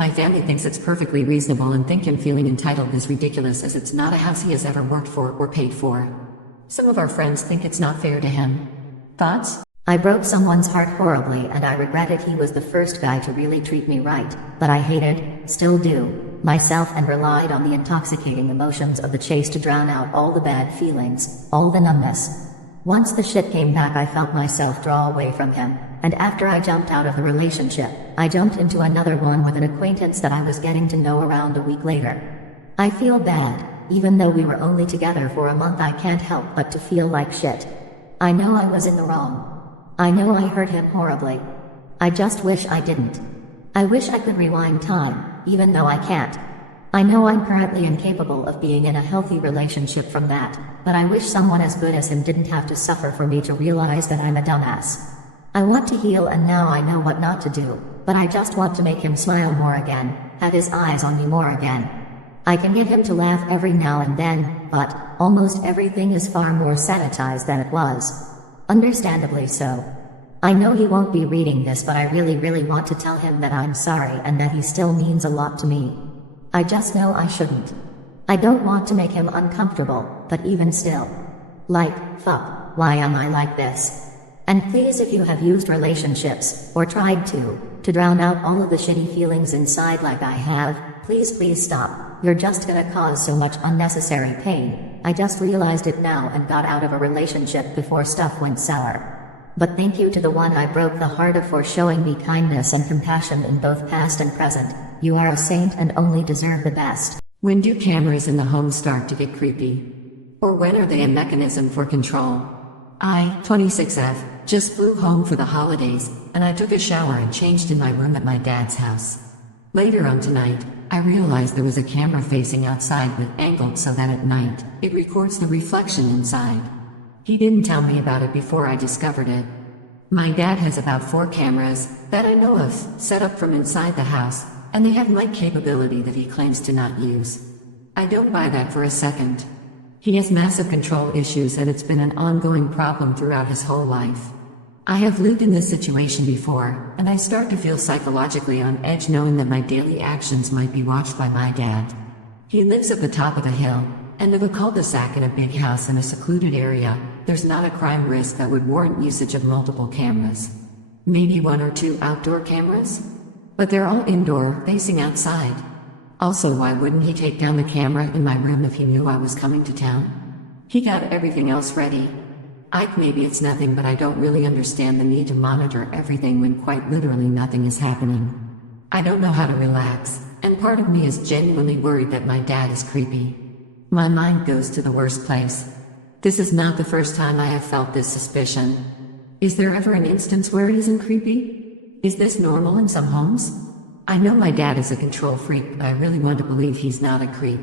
My family thinks it's perfectly reasonable and think him feeling entitled is ridiculous as it's not a house he has ever worked for or paid for. Some of our friends think it's not fair to him. Thoughts? I broke someone's heart horribly and I regretted he was the first guy to really treat me right, but I hated, still do, myself and relied on the intoxicating emotions of the chase to drown out all the bad feelings, all the numbness. Once the shit came back I felt myself draw away from him, and after I jumped out of the relationship, I jumped into another one with an acquaintance that I was getting to know around a week later. I feel bad, even though we were only together for a month I can't help but to feel like shit. I know I was in the wrong. I know I hurt him horribly. I just wish I didn't. I wish I could rewind time, even though I can't. I know I'm currently incapable of being in a healthy relationship from that, but I wish someone as good as him didn't have to suffer for me to realize that I'm a dumbass. I want to heal and now I know what not to do, but I just want to make him smile more again, have his eyes on me more again. I can get him to laugh every now and then, but almost everything is far more sanitized than it was. Understandably so. I know he won't be reading this, but I really want to tell him that I'm sorry and that he still means a lot to me. I just know I shouldn't. I don't want to make him uncomfortable, but even still. Like, fuck, why am I like this? And please, if you have used relationships, or tried to drown out all of the shitty feelings inside like I have, please stop. You're just gonna cause so much unnecessary pain. I just realized it now and got out of a relationship before stuff went sour. But thank you to the one I broke the heart of for showing me kindness and compassion in both past and present. You are a saint and only deserve the best. When do cameras in the home start to get creepy? Or when are they a mechanism for control? I, 26F, just flew home for the holidays, and I took a shower and changed in my room at my dad's house. Later on tonight, I realized there was a camera facing outside but angled so that at night, it records the reflection inside. He didn't tell me about it before I discovered it. My dad has about 4 cameras, that I know of, set up from inside the house, and they have mic capability that he claims to not use. I don't buy that for a second. He has massive control issues and it's been an ongoing problem throughout his whole life. I have lived in this situation before, and I start to feel psychologically on edge knowing that my daily actions might be watched by my dad. He lives at the top of a hill, and of a cul-de-sac in a big house in a secluded area. There's not a crime risk that would warrant usage of multiple cameras. Maybe 1 or 2 outdoor cameras? But they're all indoor, facing outside. Also, why wouldn't he take down the camera in my room if he knew I was coming to town? He got everything else ready. Maybe it's nothing, but I don't really understand the need to monitor everything when quite literally nothing is happening. I don't know how to relax, and part of me is genuinely worried that my dad is creepy. My mind goes to the worst place. This is not the first time I have felt this suspicion. Is there ever an instance where it isn't creepy? Is this normal in some homes? I know my dad is a control freak, but I really want to believe he's not a creep.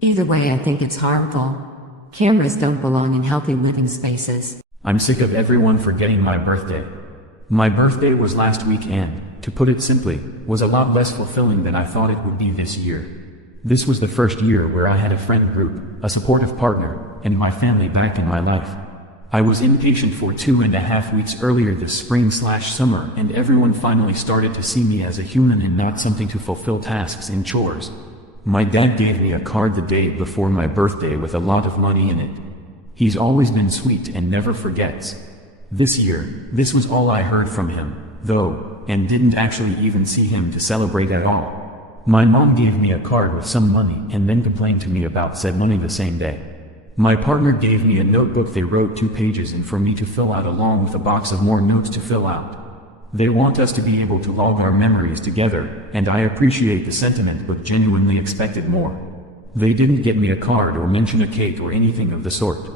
Either way, I think it's harmful. Cameras don't belong in healthy living spaces. I'm sick of everyone forgetting my birthday. My birthday was last week and, to put it simply, was a lot less fulfilling than I thought it would be this year. This was the first year where I had a friend group, a supportive partner, and my family back in my life. I was inpatient for 2.5 weeks earlier this spring/summer, and everyone finally started to see me as a human and not something to fulfill tasks and chores. My dad gave me a card the day before my birthday with a lot of money in it. He's always been sweet and never forgets. This year, this was all I heard from him, though, and didn't actually even see him to celebrate at all. My mom gave me a card with some money and then complained to me about said money the same day. My partner gave me a notebook they wrote 2 pages in for me to fill out along with a box of more notes to fill out. They want us to be able to log our memories together, and I appreciate the sentiment but genuinely expected more. They didn't get me a card or mention a cake or anything of the sort.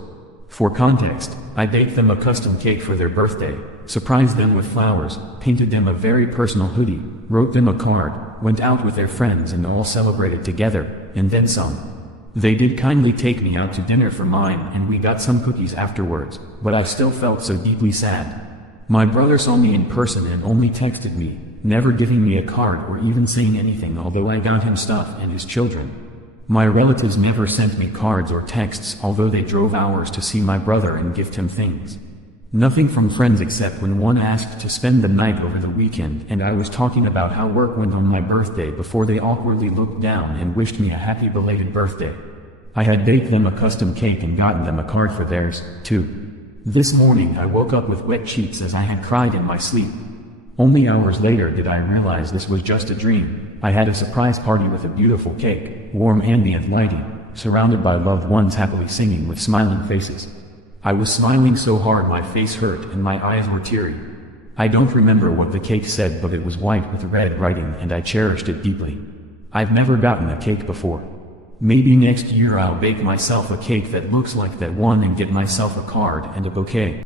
For context, I baked them a custom cake for their birthday, surprised them with flowers, painted them a very personal hoodie, wrote them a card, went out with their friends and all celebrated together, and then some. They did kindly take me out to dinner for mine and we got some cookies afterwards, but I still felt so deeply sad. My brother saw me in person and only texted me, never giving me a card or even saying anything, although I got him stuff and his children. My relatives never sent me cards or texts, although they drove hours to see my brother and gift him things. Nothing from friends except when one asked to spend the night over the weekend and I was talking about how work went on my birthday before they awkwardly looked down and wished me a happy belated birthday. I had baked them a custom cake and gotten them a card for theirs, too. This morning I woke up with wet cheeks as I had cried in my sleep. Only hours later did I realize this was just a dream. I had a surprise party with a beautiful cake, warm ambient lighting, surrounded by loved ones happily singing with smiling faces. I was smiling so hard my face hurt and my eyes were teary. I don't remember what the cake said, but it was white with red writing and I cherished it deeply. I've never gotten a cake before. Maybe next year I'll bake myself a cake that looks like that one and get myself a card and a bouquet.